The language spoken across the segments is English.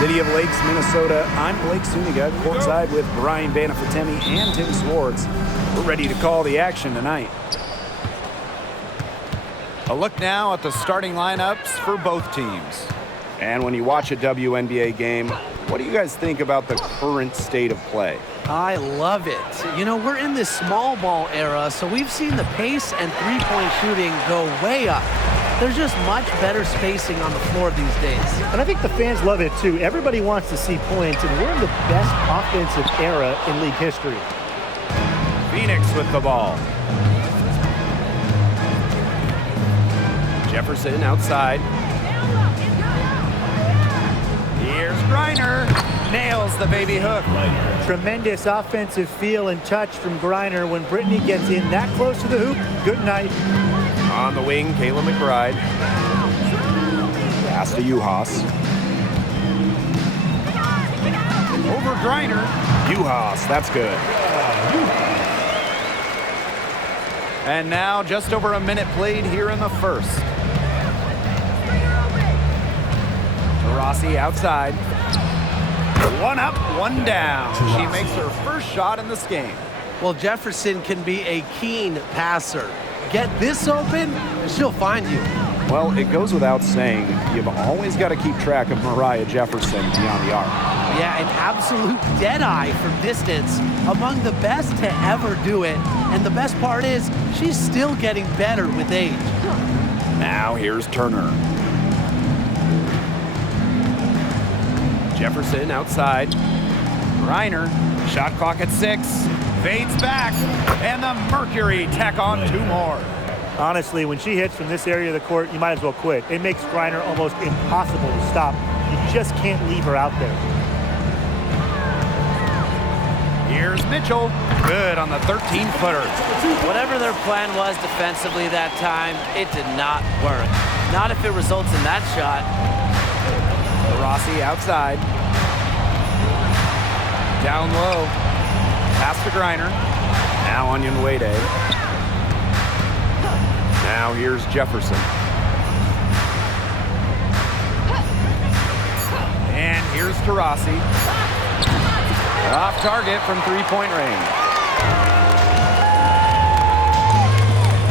City of Lakes, Minnesota. I'm Blake Suniga, courtside with Brian Banafatemi and Tim Swartz. We're ready to call the action tonight. A look now at the starting lineups for both teams. And when you watch a WNBA game, what do you guys think about the current state of play? I love it. You know, we're in this small ball era, so we've seen the pace and three-point shooting go way up. There's just much better spacing on the floor these days. And I think the fans love it, too. Everybody wants to see points, and we're in the best offensive era in league history. Phoenix with the ball. Jefferson outside. Here's Griner. Nails the baby hook. Tremendous offensive feel and touch from Griner when Brittany gets in that close to the hoop. Good night. On the wing, Kayla McBride. Pass to Uhas. Over Griner. Uhas, that's good. And now just over a minute played here in the first. Rossi outside. One up, one down. She makes her first shot in this game. Well, Jefferson can be a keen passer. Get this open, and she'll find you. Well, it goes without saying, you've always got to keep track of Mariah Jefferson beyond the arc. Yeah, an absolute deadeye from distance. Among the best to ever do it. And the best part is, she's still getting better with age. Now here's Turner. Jefferson outside. Reiner, shot clock at 6. Fades back, and the Mercury tack on 2 more. Honestly, when she hits from this area of the court, you might as well quit. It makes Griner almost impossible to stop. You just can't leave her out there. Here's Mitchell. Good on the 13-footer. Whatever their plan was defensively that time, it did not work. Not if it results in that shot. Rossi outside. Down low. Pass to Griner. Now Onion Wade. Now here's Jefferson. And here's to Rossi. Off target from three-point range.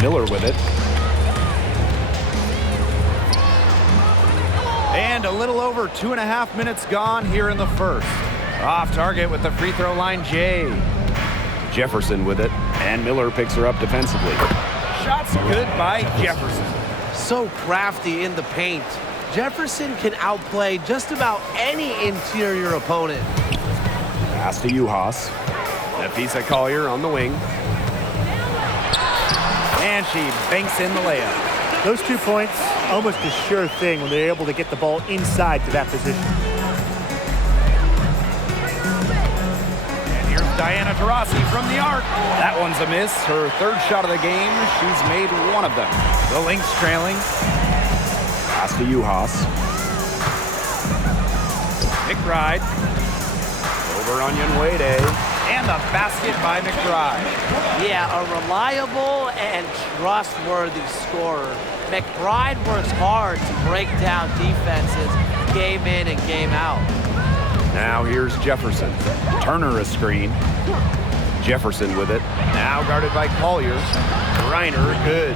Miller with it. And a little over 2.5 minutes gone here in the first. Off target with the free throw line, Jay. Jefferson with it, and Miller picks her up defensively. Shots good by Jefferson. So crafty in the paint. Jefferson can outplay just about any interior opponent. Pass to Uhas. Nafisa Collier on the wing. And she banks in the layup. Those 2 points, almost a sure thing when they're able to get the ball inside to that position. And here's Diana Taurasi from the arc. That one's a miss. Her 3rd shot of the game. She's made 1 of them. The Lynx trailing. Pass to Uhas. McBride. Over Onion Wade. And the basket by McBride. Yeah, a reliable and trustworthy scorer. McBride works hard to break down defenses game in and game out. Now here's Jefferson. Turner a screen. Jefferson with it. Now guarded by Collier. Griner, good.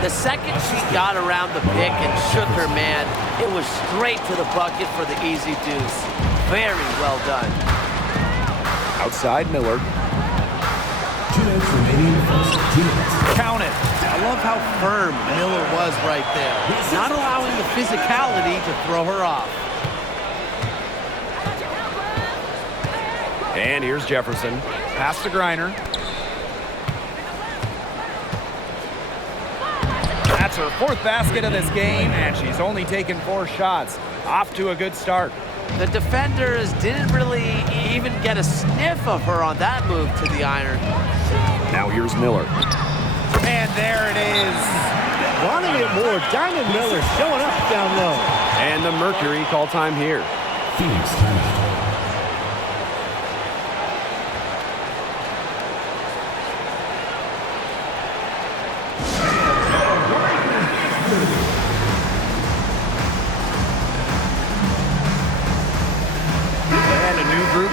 The second she got around the pick and shook her man, it was straight to the bucket for the easy deuce. Very well done. Outside Miller. 2 minutes remaining in the first. 2 minutes. Count it. I love how firm Miller was right there, not allowing the physicality to throw her off. And here's Jefferson. Pass to Griner. That's her 4th basket of this game, and she's only taken 4 shots. Off to a good start. The defenders didn't really even get a sniff of her on that move to the iron. Now here's Miller. And there it is. Wanting it more, Diamond Miller showing up down low. And the Mercury call time here. Phoenix timeout.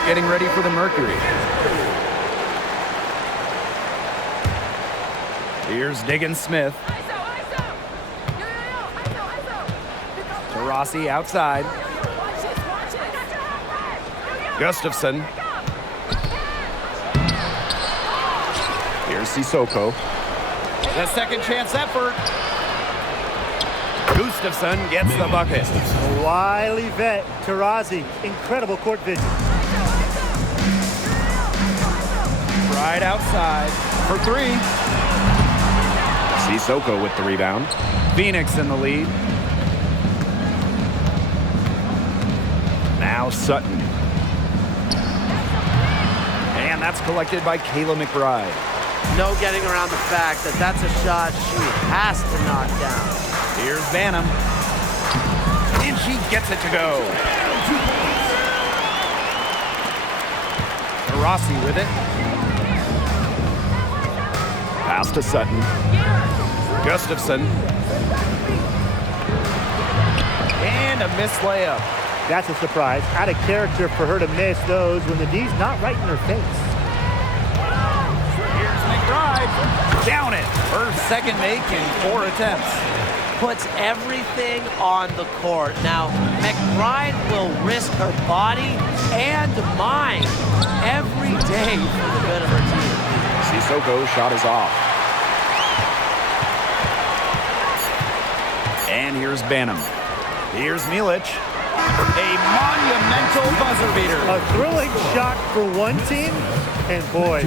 getting ready for the Mercury. Here's Diggins Smith. Taurasi outside. Gustafson. Here's Sissoko. The second chance effort. Gustafson gets the bucket. A wily vet, Taurasi. Incredible court vision. Right outside for three. Sissoko with the rebound. Phoenix in the lead. Now Sutton. And that's collected by Kayla McBride. No getting around the fact that that's a shot she has to knock down. Here's Banham. And she gets it to go. Rossi with it. Pass to Sutton. Gustafson. And a missed layup. That's a surprise. Out of character for her to miss those when the D's not right in her face. Here's McBride. Down it. Her second make in 4 attempts. Puts everything on the court. Now, McBride will risk her body and mind every day for the good of her team. Sissoko shot is off. And here's Banham. Here's Milic. A monumental buzzer beater. A thrilling shot for one team, and boy,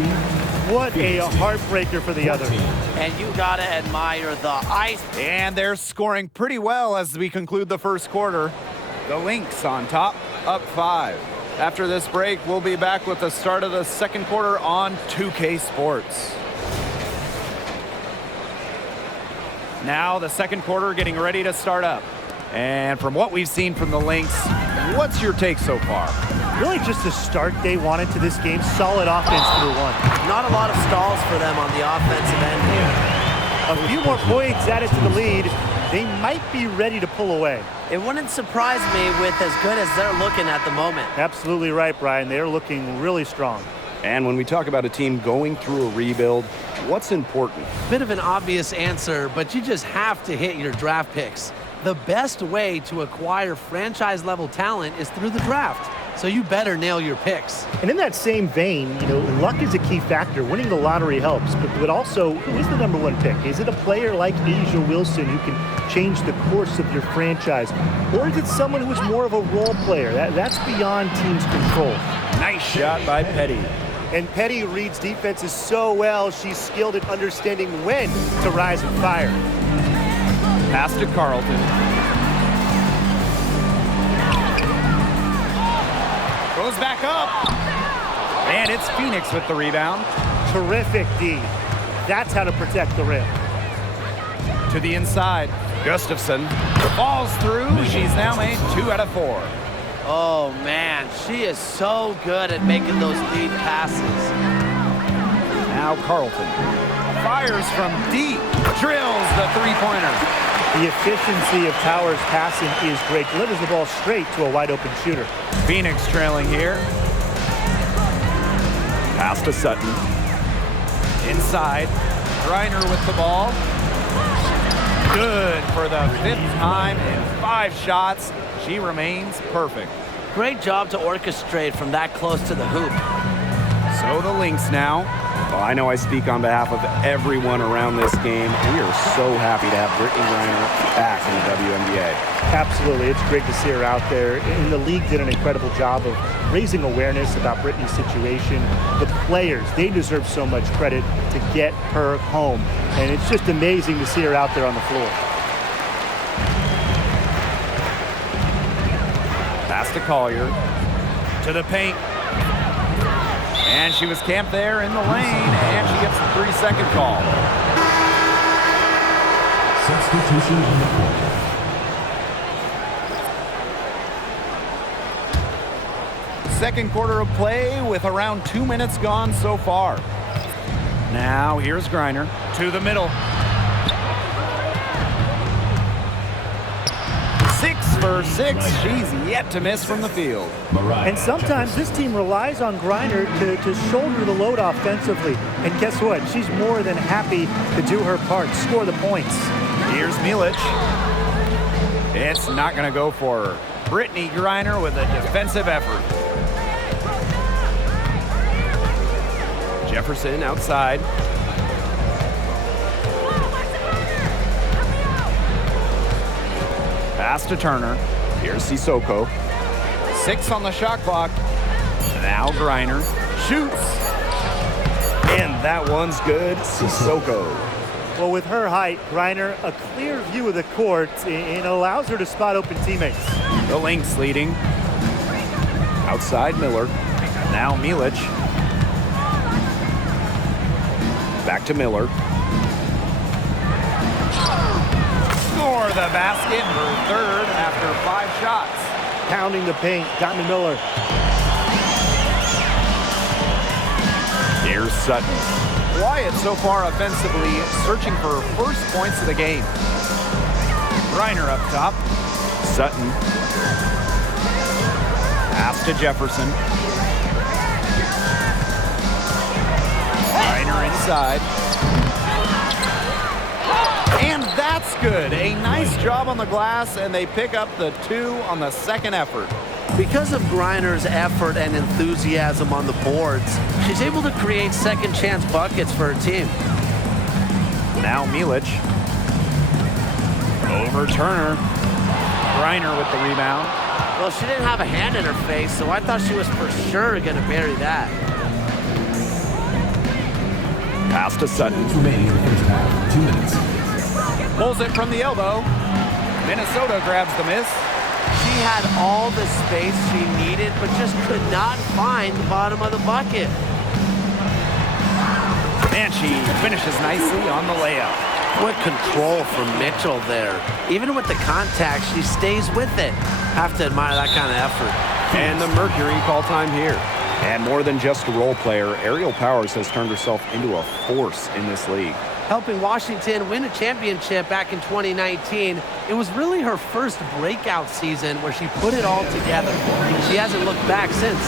what a heartbreaker for the other. And you gotta admire the ice. And they're scoring pretty well as we conclude the first quarter. The Lynx on top, up 5. After this break, we'll be back with the start of the second quarter on 2K Sports. Now the second quarter getting ready to start up. And from what we've seen from the Lynx, what's your take so far? Really just the start they wanted to this game. Solid offense through one. Not a lot of stalls for them on the offensive end here. A few more points added to the lead. They might be ready to pull away. It wouldn't surprise me with as good as they're looking at the moment. Absolutely right, Brian. They're looking really strong. And when we talk about a team going through a rebuild, what's important? Bit of an obvious answer, but you just have to hit your draft picks. The best way to acquire franchise-level talent is through the draft. So you better nail your picks. And in that same vein, luck is a key factor. Winning the lottery helps, but also, who is the number one pick? Is it a player like Asia Wilson who can change the course of your franchise? Or is it someone who's more of a role player? That's beyond teams' control. Nice shot by Petty. And Petty reads defenses so well, she's skilled at understanding when to rise and fire. Pass to Carlton. Goes back up. And it's Phoenix with the rebound. Terrific D. That's how to protect the rim. To the inside. Gustafson falls through. She's now made 2 out of 4. Oh, man. She is so good at making those lead passes. Now Carlton fires from deep. Drills the three-pointer. The efficiency of Towers' passing is great. Delivers the ball straight to a wide-open shooter. Phoenix trailing here. Pass to Sutton. Inside. Griner with the ball. Good for the 5th time in 5 shots. She remains perfect. Great job to orchestrate from that close to the hoop. So the Lynx now. Well, I know I speak on behalf of everyone around this game. We are so happy to have Brittany Griner back in the WNBA. Absolutely. It's great to see her out there. And the league did an incredible job of raising awareness about Brittany's situation. The players, they deserve so much credit to get her home. And it's just amazing to see her out there on the floor. Pass to Collier. To the paint. And she was camped there in the lane, and she gets the 3-second call. Substitution on the court. Second quarter of play with around 2 minutes gone so far. Now here's Griner to the middle. 6 for 6. She's yet to miss from the field. And sometimes this team relies on Griner to shoulder the load offensively. And guess what? She's more than happy to do her part, score the points. Here's Milic. It's not going to go for her. Brittany Griner with a defensive effort. Jefferson outside. Pass to Turner. Here's Sissoko. 6 on the shot clock. Now Griner shoots. And that one's good. Sissoko. Well, with her height, Griner, a clear view of the court, and allows her to spot open teammates. The Lynx leading. Outside Miller. Now Milic. Back to Miller. Score the basket for 3rd after 5 shots. Pounding the paint, Diamond Miller. Here's Sutton. Quiet so far offensively, searching for first points of the game. Griner up top. Sutton. Pass to Jefferson. Griner inside. And that's good. A nice job on the glass, and they pick up the 2 on the second effort. Because of Griner's effort and enthusiasm on the boards, she's able to create second chance buckets for her team. Now Milic. Over Turner. Griner with the rebound. Well, she didn't have a hand in her face, so I thought she was for sure going to bury that. Pass to Sutton. Remaining in the first half. 2 minutes. Pulls it from the elbow. Minnesota grabs the miss. She had all the space she needed, but just could not find the bottom of the bucket. And she finishes nicely on the layup. What control from Mitchell there. Even with the contact, she stays with it. Have to admire that kind of effort. And the Mercury call time here. And more than just a role player, Ariel Powers has turned herself into a force in this league. Helping Washington win a championship back in 2019, it was really her first breakout season where she put it all together. She hasn't looked back since.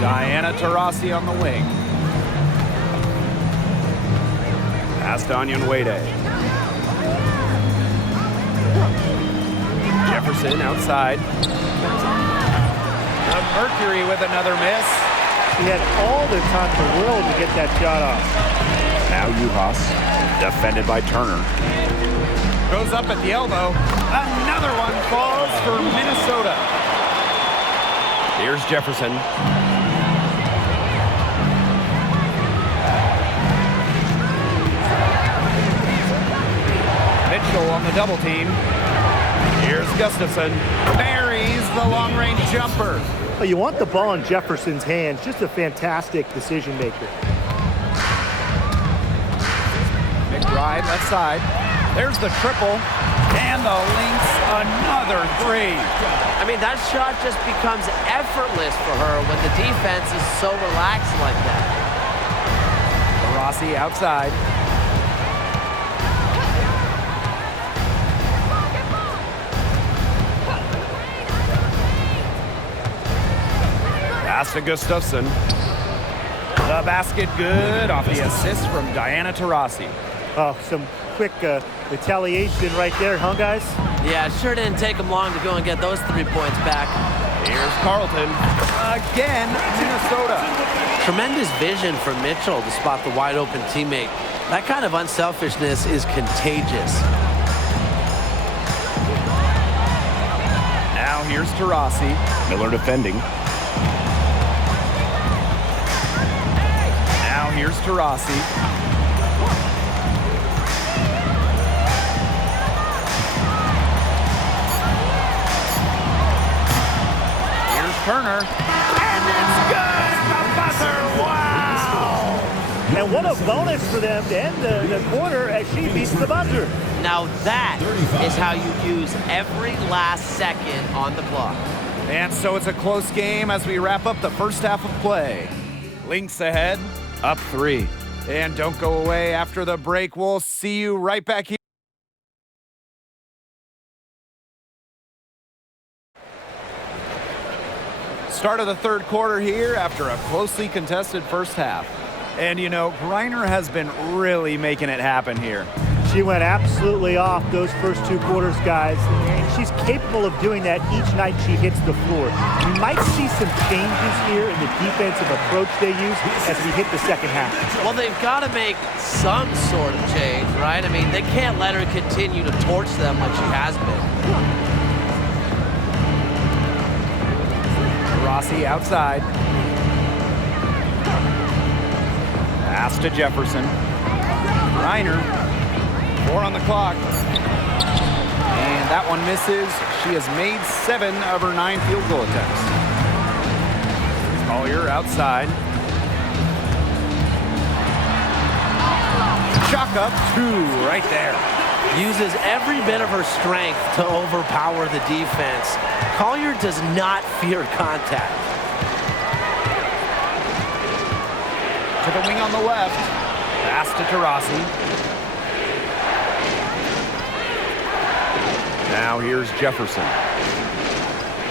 Diana Taurasi on the wing. Pass to Onyenwere. Jefferson outside. The Mercury with another miss. She had all the time in the world to get that shot off. Now Juhas. Defended by Turner. Goes up at the elbow. Another one falls for Minnesota. Here's Jefferson. Mitchell on the double team. Here's Gustafson. Buries the long-range jumper. Oh, you want the ball in Jefferson's hands. Just a fantastic decision maker. McBride left side. There's the triple. And the Lynx, another 3. I mean, that shot just becomes effortless for her when the defense is so relaxed like that. Rossi outside. Pass to Gustafson. The basket good off the assist from Diana Taurasi. Oh, some quick retaliation right there, huh, guys? Yeah, it sure didn't take them long to go and get those 3 points back. Here's Carlton. Again, Minnesota. Tremendous vision for Mitchell to spot the wide open teammate. That kind of unselfishness is contagious. Now here's Taurasi. Miller defending. Now here's Taurasi. Turner, and it's good at the buzzer. Wow! And what a bonus for them to end the quarter as she beats the buzzer. Now that is how you use every last second on the clock. And so it's a close game as we wrap up the first half of play. Lynx ahead, up 3. And don't go away after the break. We'll see you right back here. Start of the third quarter here after a closely contested first half. And you know, Griner has been really making it happen here. She went absolutely off those first 2 quarters, guys, and she's capable of doing that each night she hits the floor. We might see some changes here in the defensive approach they use as we hit the second half. Well, they've got to make some sort of change, right? I mean, they can't let her continue to torch them like she has been. Rossi outside. Pass to Jefferson. Griner. 4 on the clock. And that one misses. She has made 7 of her 9 field goal attempts. Collier outside. Chalk up 2 right there. Uses every bit of her strength to overpower the defense. Collier does not fear contact. To the wing on the left. Pass to Taurasi. Now here's Jefferson.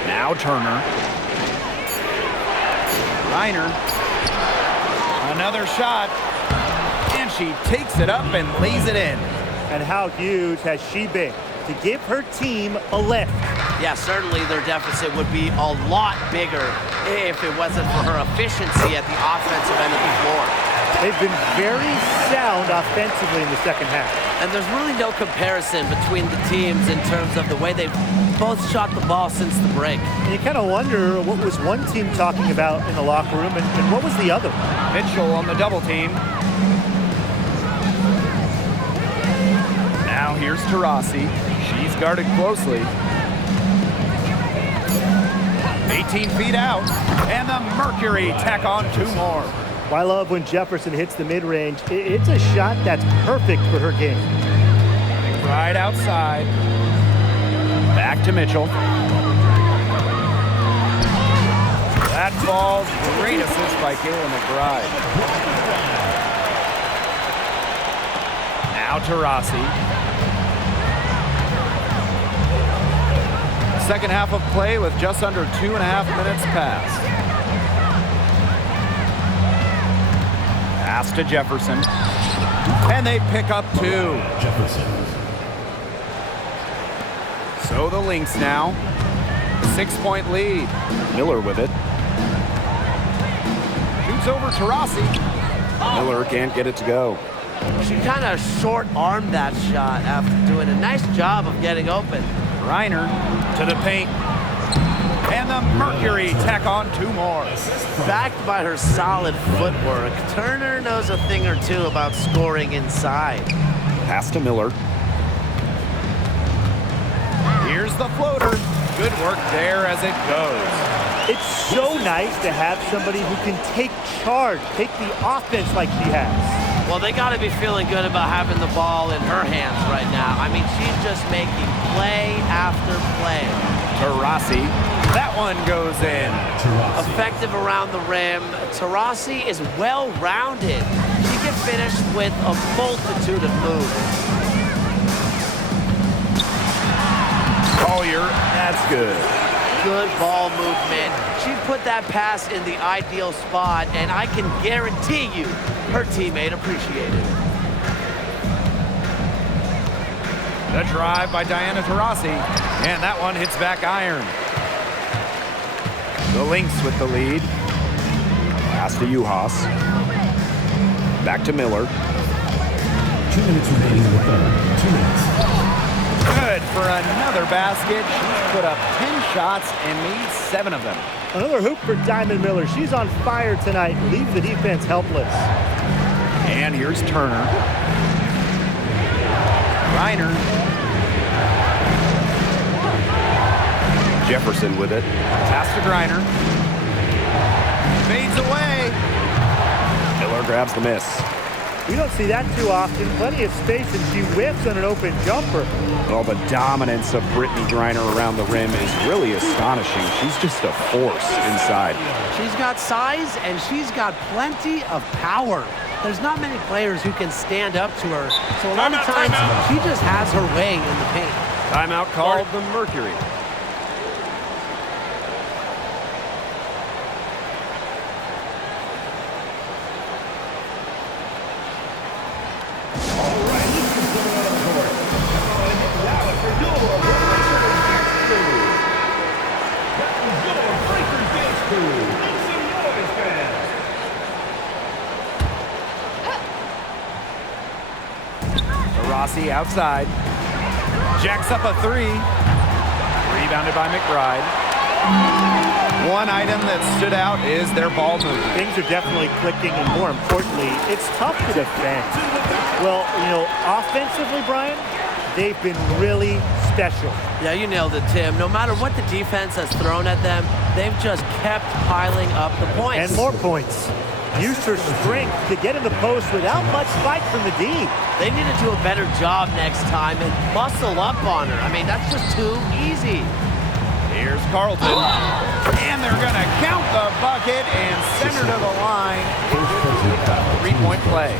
Now Turner. Griner. Another shot. And she takes it up and lays it in. And how huge has she been to give her team a lift? Yeah, certainly their deficit would be a lot bigger if it wasn't for her efficiency at the offensive end of the floor. They've been very sound offensively in the second half. And there's really no comparison between the teams in terms of the way they've both shot the ball since the break. And you kind of wonder what was one team talking about in the locker room and what was the other? Mitchell on the double team. Now here's Taurasi. She's guarded closely. 18 feet out. And the Mercury tack on 2 more. Well, I love when Jefferson hits the mid-range. It's a shot that's perfect for her game. Right outside. Back to Mitchell. That falls. Great assist by Kayla McBride. Now Taurasi. Second half of play with just under 2.5 minutes passed. Pass to Jefferson. And they pick up 2. Jefferson. So the Lynx now. 6-point lead. Miller with it. Shoots over Taurasi. Miller can't get it to go. She kind of short-armed that shot after doing a nice job of getting open. Griner to the paint. And the Mercury tack on 2 more. Backed by her solid footwork, Turner knows a thing or 2 about scoring inside. Pass to Miller. Here's the floater. Good work there as it goes. It's so nice to have somebody who can take charge, take the offense like she has. Well, they got to be feeling good about having the ball in her hands right now. I mean, she's just making play after play. Taurasi. That one goes in. Taurasi. Effective around the rim. Taurasi is well-rounded. She can finish with a multitude of moves. Collier, that's good. Good ball movement. She put that pass in the ideal spot, and I can guarantee you her teammate appreciated it. The drive by Diana Taurasi, and that one hits back iron. The Lynx with the lead. Pass to Uhas. Back to Miller. 2 minutes remaining in the third. 2 minutes. Good for another basket. She's put up 10 shots and made 7 of them. Another hoop for Diamond Miller. She's on fire tonight. Leaves the defense helpless. And here's Turner. Griner. Jefferson with it. Pass to Griner. Fades away. Miller grabs the miss. We don't see that too often. Plenty of space, and she whiffs on an open jumper. Well, the dominance of Brittany Griner around the rim is really astonishing. She's just a force inside. She's got size, and she's got plenty of power. There's not many players who can stand up to her, so a lot of times she just has her way in the paint. Timeout called the Mercury. Rossi outside. Jacks up a three. Rebounded by McBride. One item that stood out is their ball movement. Things are definitely clicking, and more importantly, it's tough to defend. Well, offensively, Brian, they've been really special. Yeah, you nailed it, Tim. No matter what the defense has thrown at them, they've just kept piling up the points. And more points. Used her strength to get in the post without much fight from the D. They need to do a better job next time and muscle up on her. I mean, that's just too easy. Here's Carlton. And they're going to count the bucket and send her to the line. Three-point play.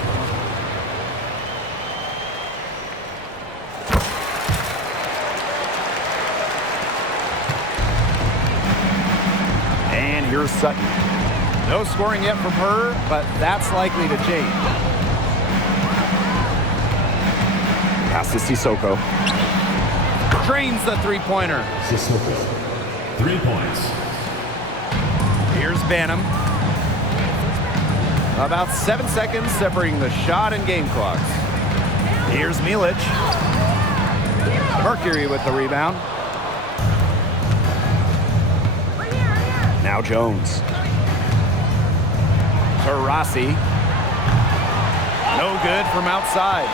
And here's Sutton. No scoring yet from her, but that's likely to change. Pass to Sissoko. Drains the three-pointer. Sissoko. 3 points. Here's Banham. About 7 seconds separating the shot and game clocks. Here's Milic. Mercury with the rebound. Now Jones. To Rossi. No good from outside.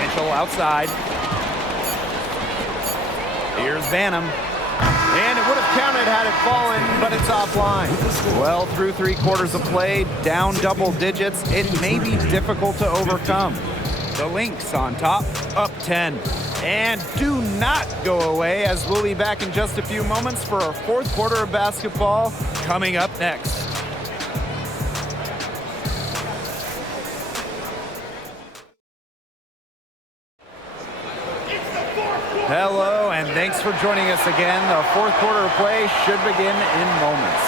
Mitchell outside. Here's Banham. And it would have counted had it fallen, but it's offline. Well, through 3 quarters of play, down double digits, it may be difficult to overcome. The Lynx on top, up 10. And do not go away, as we'll be back in just a few moments for our 4th quarter of basketball coming up next. Hello, and thanks for joining us again. The 4th quarter of play should begin in moments.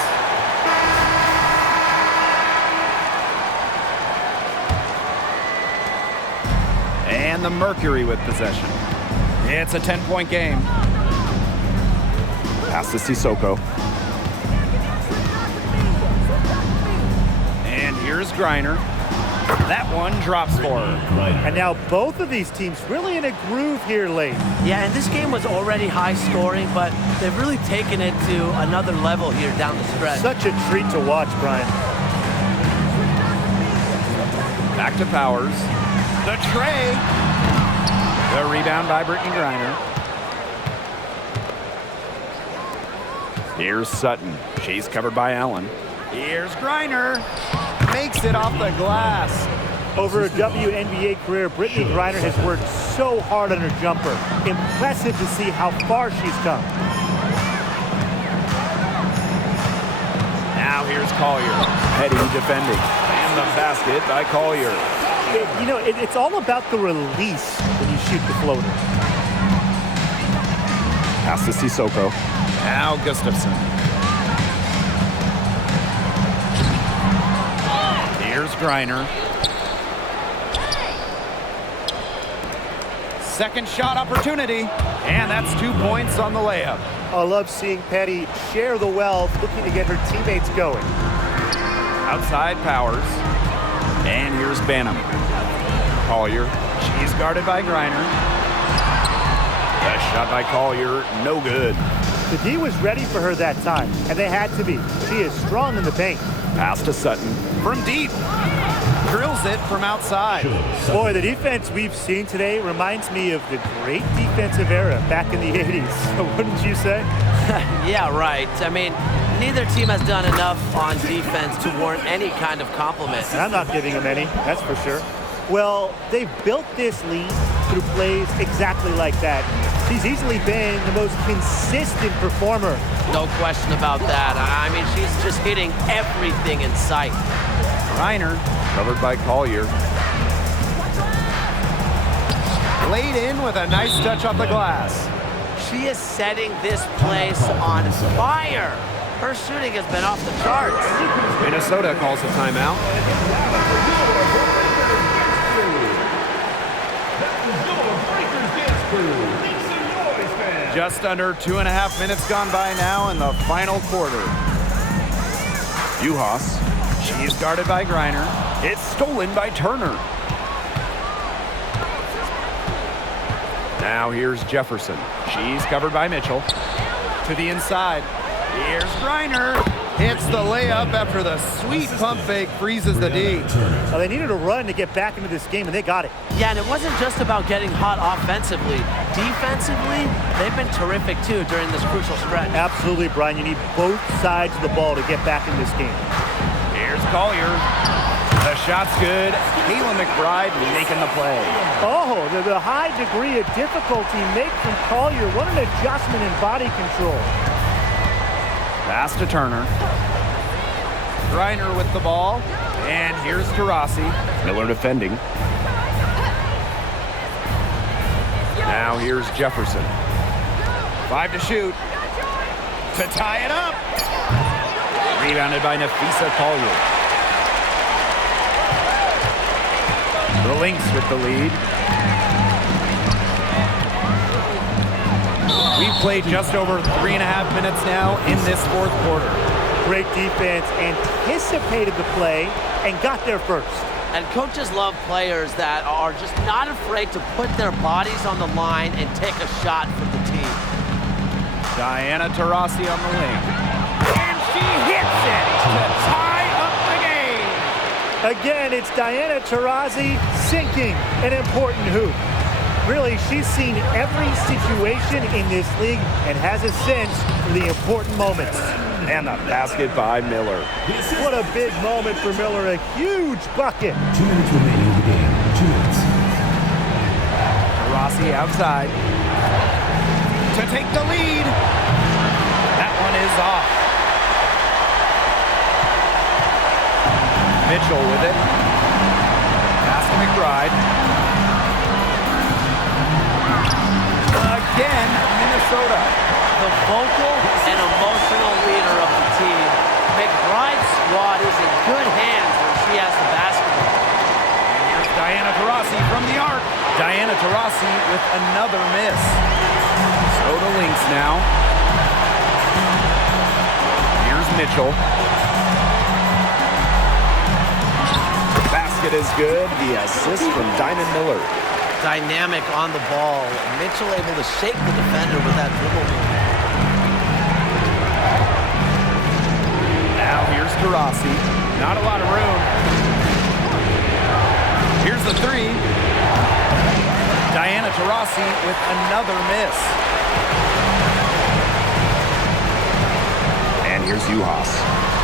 And the Mercury with possession. It's a 10-point game. Pass to Sissoko. And here's Griner. That one drops for her. And now both of these teams really in a groove here late. Yeah, and this game was already high scoring, but they've really taken it to another level here down the stretch. Such a treat to watch, Brian. Back to Powers. The tray. The rebound by Brittany Griner. Here's Sutton. She's covered by Allen. Here's Griner. Makes it off the glass. Over a WNBA career, Brittany Griner has worked so hard on her jumper. Impressive to see how far she's come. Now here's Collier. Heady defending. And the basket by Collier. It's all about the release when you shoot the floater. Pass to Sissoko. Now Gustafson. Here's Griner. Second shot opportunity, and that's 2 points on the layup. I love seeing Petty share the wealth, looking to get her teammates going. Outside Powers. And here's Banham. Collier. She's guarded by Griner. That shot by Collier, no good. The D was ready for her that time, and they had to be. She is strong in the paint. Pass to Sutton. From deep. Drills it from outside. Boy, the defense we've seen today reminds me of the great defensive era back in the 80s. Wouldn't you say? Yeah, right. I mean, Neither team has done enough on defense to warrant any kind of compliment. And I'm not giving them any, that's for sure. Well, they've built this lead through plays exactly like that. She's easily been the most consistent performer. No question about that. I mean, she's just hitting everything in sight. Reiner, covered by Collier. Laid in with a nice touch off the glass. She is setting this place on fire. Her shooting has been off the charts. Minnesota calls a timeout. Just under 2.5 minutes gone by now in the final quarter. Juhas. She's guarded by Griner. It's stolen by Turner. Now here's Jefferson. She's covered by Mitchell. To the inside. Here's Griner. Hits the layup after the sweet pump fake freezes the D. Well, they needed a run to get back into this game, and they got it. Yeah, and it wasn't just about getting hot offensively. Defensively, they've been terrific too during this crucial stretch. Absolutely, Brian. You need both sides of the ball to get back in this game. Here's Collier. The shot's good. Kayla McBride making the play. Oh, the high degree of difficulty made from Collier. What an adjustment in body control. Pass to Turner. Griner with the ball. And here's Taurasi. Miller defending. Now here's Jefferson. 5 to shoot. To tie it up. Rebounded by Nafisa Collier. The Lynx with the lead. We've played just over 3.5 minutes now in this fourth quarter. Great defense, anticipated the play, and got there first. And coaches love players that are just not afraid to put their bodies on the line and take a shot for the team. Diana Taurasi on the wing. And she hits it to tie up the game. Again, it's Diana Taurasi sinking an important hoop. Really, she's seen every situation in this league and has a sense for the important moments. And the basket by Miller. What a big moment for Miller, a huge bucket. 2 minutes remaining in the game. 2 minutes. Rossi outside to take the lead. That one is off. Mitchell with it. Pass to McBride. Again, Minnesota. The vocal and emotional leader of the team. McBride's squad is in good hands when she has the basketball. And here's Diana Taurasi from the arc. Diana Taurasi with another miss. So the Lynx now. Here's Mitchell. The basket is good. The assist from Diamond Miller. Dynamic on the ball. Mitchell able to shake the defender with that dribble move. Now here's Taurasi. Not a lot of room. Here's the three. Diana Taurasi with another miss. And here's Juhas.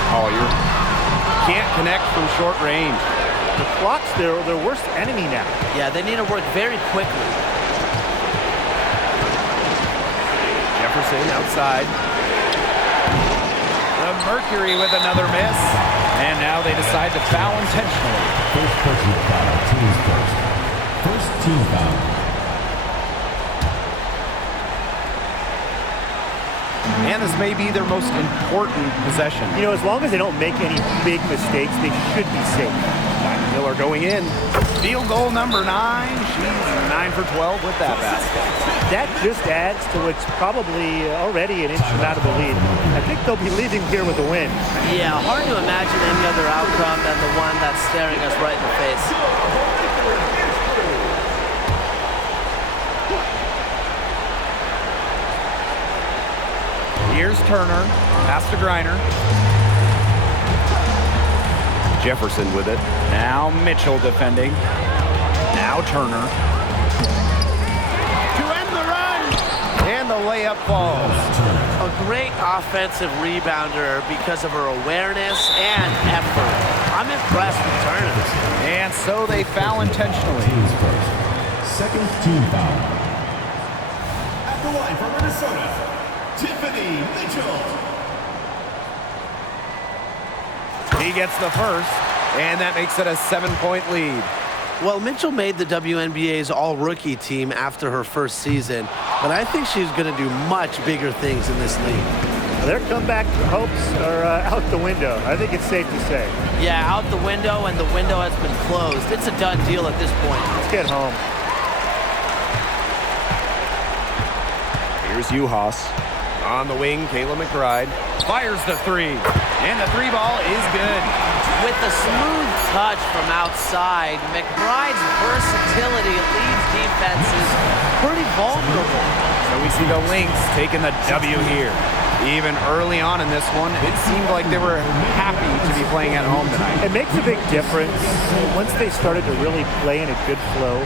Collier. Can't connect from short range. The clock's their worst enemy now. Yeah, they need to work very quickly. Jefferson outside. The Mercury with another miss. And now they decide to foul intentionally. First personal foul. Teams first. First team foul. And this may be their most important possession. You know, as long as they don't make any big mistakes, they should be safe. Diamond Miller going in. Field goal number 9. She's 9 for 12 with that basket. That just adds to what's probably already an inch out of the lead. I think they'll be leaving here with a win. Yeah, hard to imagine any other outcome than the one that's staring us right in the face. Here's Turner. Pass to Griner. Jefferson with it. Now Mitchell defending. Now Turner. To end the run. And the layup falls. A great offensive rebounder because of her awareness and effort. I'm impressed with Turner. And so they foul intentionally. Team's first. Second team foul. At the line from Minnesota, Tiffany Mitchell. He gets the first, and that makes it a 7-point lead. Well, Mitchell made the WNBA's all-rookie team after her first season, but I think she's going to do much bigger things in this league. Their comeback hopes are out the window. I think it's safe to say. Yeah, out the window, and the window has been closed. It's a done deal at this point. Let's get home. Here's Uhas. On the wing, Kayla McBride. Fires the three, and the three ball is good. With a smooth touch from outside, McBride's versatility leaves defenses pretty vulnerable. So we see the Lynx taking the W here. Even early on in this one, it seemed like they were happy to be playing at home tonight. It makes a big difference once they started to really play in a good flow.